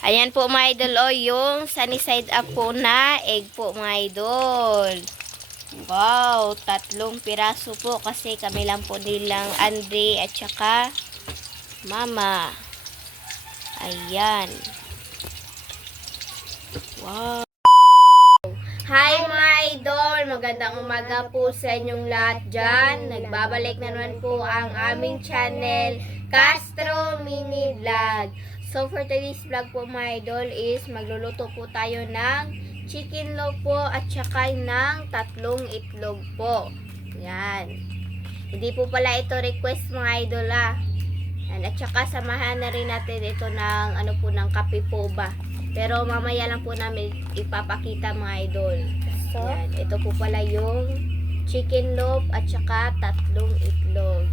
Ayan po mga idol, o yung sunny side up po na egg po mga idol. Wow, 3 piraso po kasi kami lang po nilang Andre at saka Mama. Ayan. Wow. Hi mga idol! Magandang umaga po sa inyong lahat dyan. Nagbabalik na naman po ang aming channel, Castro Mini Vlog. So for today's vlog po mga idol is magluluto po tayo ng chicken loaf po at saka ng 3 itlog po. Yan. Hindi po pala ito request mga idol Yan. At saka samahan na rin natin ito ng ng kape po ba. Pero mamaya lang po namin ipapakita mga idol. So, yan. Ito po pala yung chicken loaf at saka 3 itlog.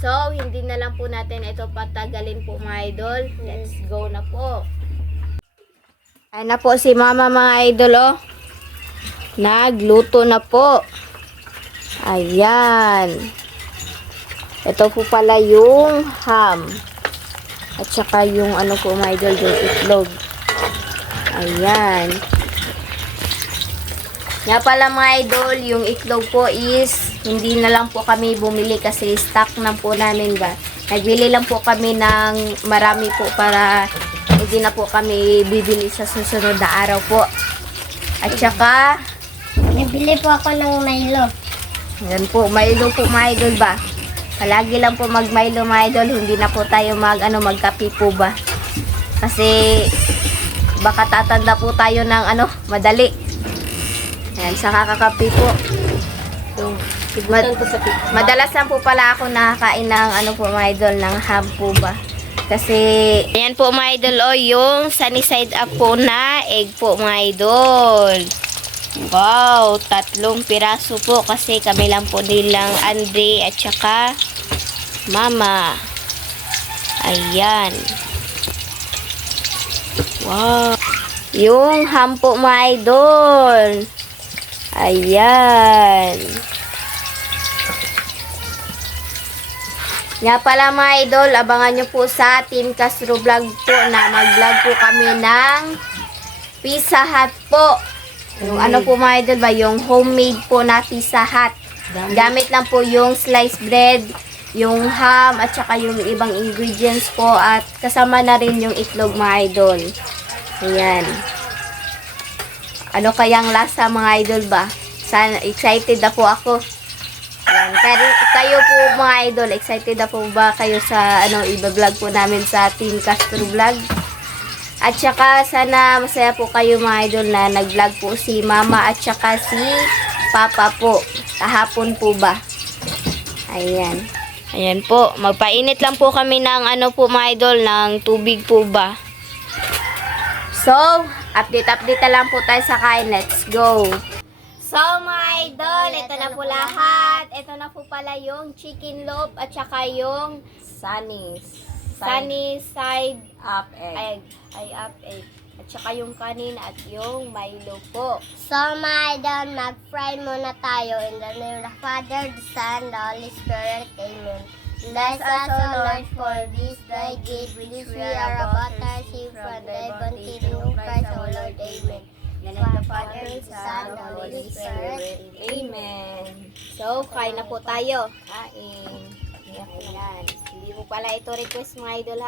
So, hindi na lang po natin ito patagalin po mga idol. Let's go na po. Ayan na po si Mama mga idol Nagluto na po. Ayan. Ito po pala yung ham. At saka yung po mga idol, yung itlog. Ayan. Nga pala mga idol, yung itlog po is hindi na lang po kami bumili kasi stock na po namin ba. Nagbili lang po kami ng marami po para hindi na po kami bibili sa susunod na araw po. At saka nabili po ako ng Milo. Yan po, Milo po mga idol ba. Palagi lang po mag-Milo mga idol, hindi na po tayo magkape po ba. Kasi baka tatanda po tayo ng madali. Ayan, sa kakakape po. Madalas lang po pala ako nakakain ng po mga idol, ng ham po ba. Kasi, ayan po mga idol, yung sunny side up po na egg po mga idol. Wow, 3 piraso po kasi kami lang po nilang Andre at saka Mama. Ayan. Wow. Yung ham po mga idol. Ayan. Nga pala mga idol, abangan nyo po sa Team Castro Vlog po na mag-vlog po kami ng Pizza Hut po. Yung po mga idol ba, yung homemade po na Pizza Hut. Gamit lang po yung sliced bread, yung ham, at saka yung ibang ingredients po, at kasama na rin yung itlog mga idol. Ayan. Ano kayang lasa mga idol ba? Sana, excited na po ako. Ayan. Kayo po mga idol, excited na po ba kayo sa i-vlog po namin sa Team Castro Vlog? At saka sana masaya po kayo mga idol na nag-vlog po si Mama at saka si Papa po. Kahapon po ba? Ayan. Ayan po. Magpainit lang po kami ng po mga idol, ng tubig po ba. So, update na lang po tayo sa kain. Let's go. So mga idol, ito na po lahat. Ito na po pala yung chicken loaf at saka yung sunny side up egg. Up egg. At saka yung kanin at yung Milo po. So mga idol, mag-fry muna tayo in the name of the Father, the Son, the Holy Spirit. Amen. Bless us, O Lord, for this thy gift which we are about to receive from thy bounty through Christ our Lord. Amen. In the name of the Father, the Son, the Holy Spirit. Amen. So, kain na po tayo. Kain. Ayan. Hindi po pala ito request mga idol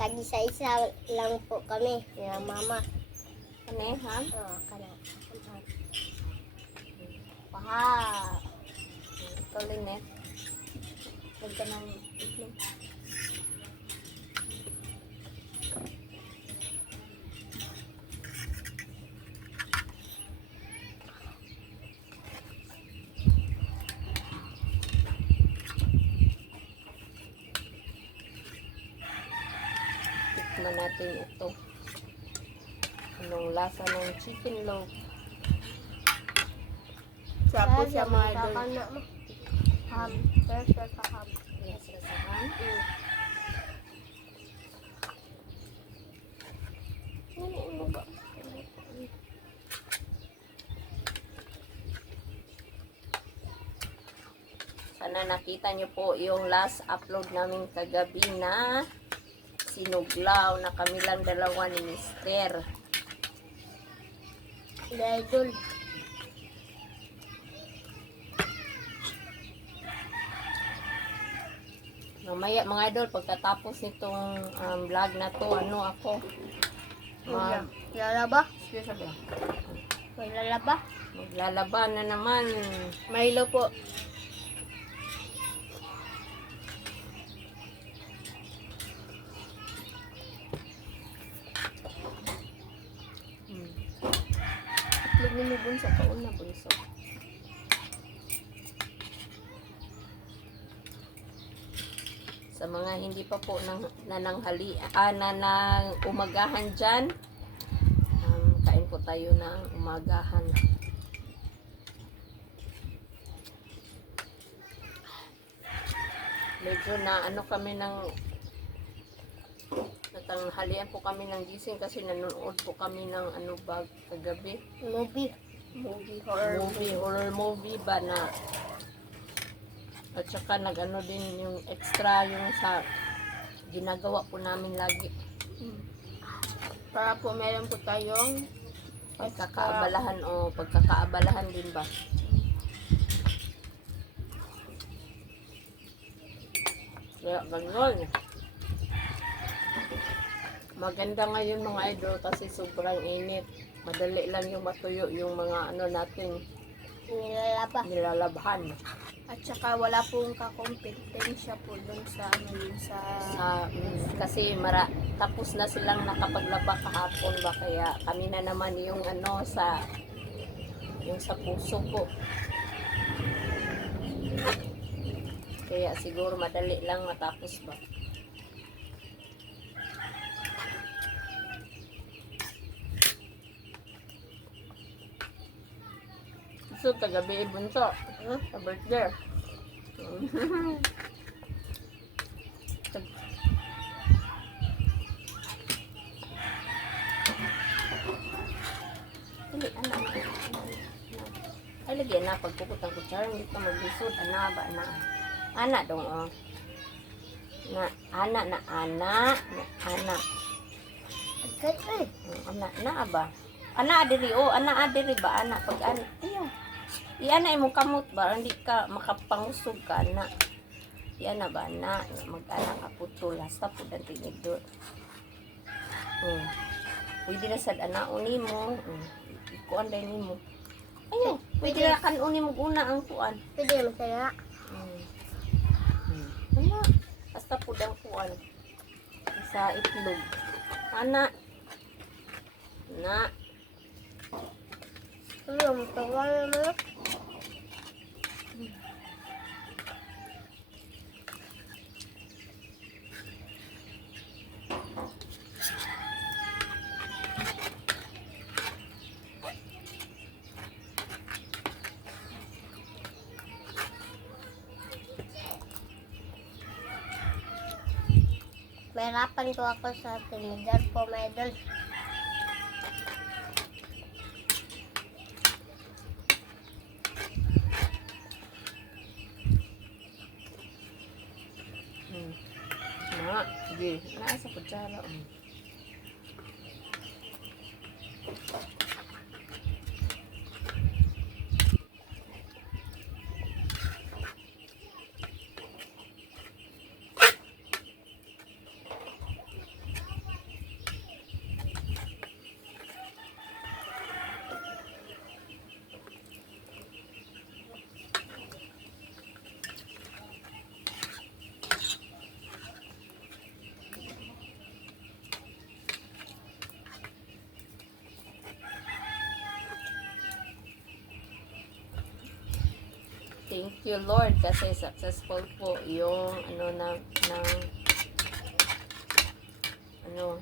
Tag-isa-isa lang po kami, ya Mama. Kane, ha? Oo, kana. Paha. Ikaw rin, Huwag ka ng itlog. Tikman natin ito. Anong lasa ng chicken loaf. Sapo siya mga idol. Ham. Sir, sa ham. Yes, sa ham. Ano ba? Sana sana nakita nyo po yung last upload namin kagabi na sinuglaw na kami lang dalawa ni Mister. Idol. Mamaya mga idol, pagkatapos nitong vlog na to, ano ako? Lalaba? Excuse me. Maglalaba? Maglalaban na naman. Milo po. Itlog mo bunso, kauna bunso. Sa mga hindi pa po nanang umagahan dyan, kain po tayo ng umagahan. Medyo na ano kami ng natanghalian po kami ng gising kasi nanonood po kami ng ano ba kagabi. Movie. Horror movie ba na at saka nag-ano din yung extra yung sa ginagawa po namin lagi. Para po meron po tayong Pagkakaabalahan o pagkakaabalahan din ba? Kaya ganun. Maganda ngayon mga idol kasi sobrang init. Madali lang yung matuyo yung mga ano natin Nilalaba. nilalabhan. at saka wala pong kakompetensya po dun sa ano yun sa Kasi tapos na silang nakapaglaba kahapon ba kaya kami na naman yung ano yung sa puso ko. Kaya siguro madali lang matapos ba. So, kagabi bunso. Sa birthday. Dili, anak. Ay, lagi na. Pagpupot ang kutsara, hindi ka maglisod. Ana ba, ana? Ana dong, oh. Ana. Okay, eh. Ana ba? Ana adiri, oh. Ana adiri ba? Ana, pag ana. Iya. Iana imong kamot ba? Hindi ka makapangusog ka, ana. Iana ba, ana? Mag-ana ka putol. Hasta po dang tinig doon. Pwede na sad anaon nimo. Kuan dai nimo. Ayun, pwede na kanunin mo una ang kuan. Pwede mo kaya. Ana, hasta po dang kuan. Sa itlog. Ana. Na. Ano mo tawag mo? Mahirapan ko ako sa tinidor po, my idol. Na, sige. Nasa kutsara. Thank you Lord kasi successful po yung ano ng ano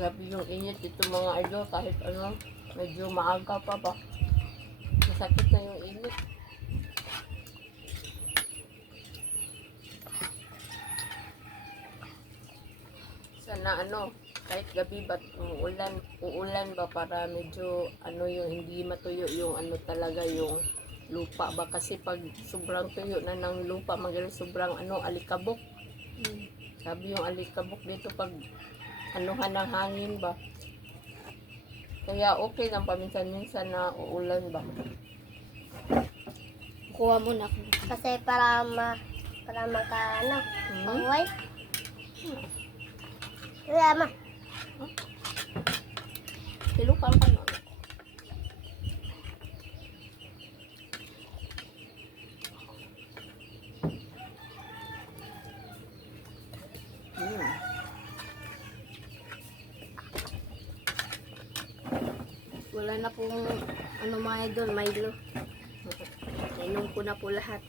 grabe yung init dito mga idol kahit ano medyo maaga pa ba masakit na yung init. Sana ano, kahit gabi ba uulan ba para medyo ano yung hindi matuyo yung ano talaga yung lupa ba kasi pag sobrang tuyo na ng lupa magaling sobrang ano alikabok. Sabi yung alikabok dito pag anuhan ng hangin ba. Kaya okay lang paminsan-minsan na uulan ba. Kuha mo na ako. Kasi para maka ano, pangway. Kaya ma. Tilukang ka na. Wala na pong ano mga idol, Milo. Nainom ko na po lahat.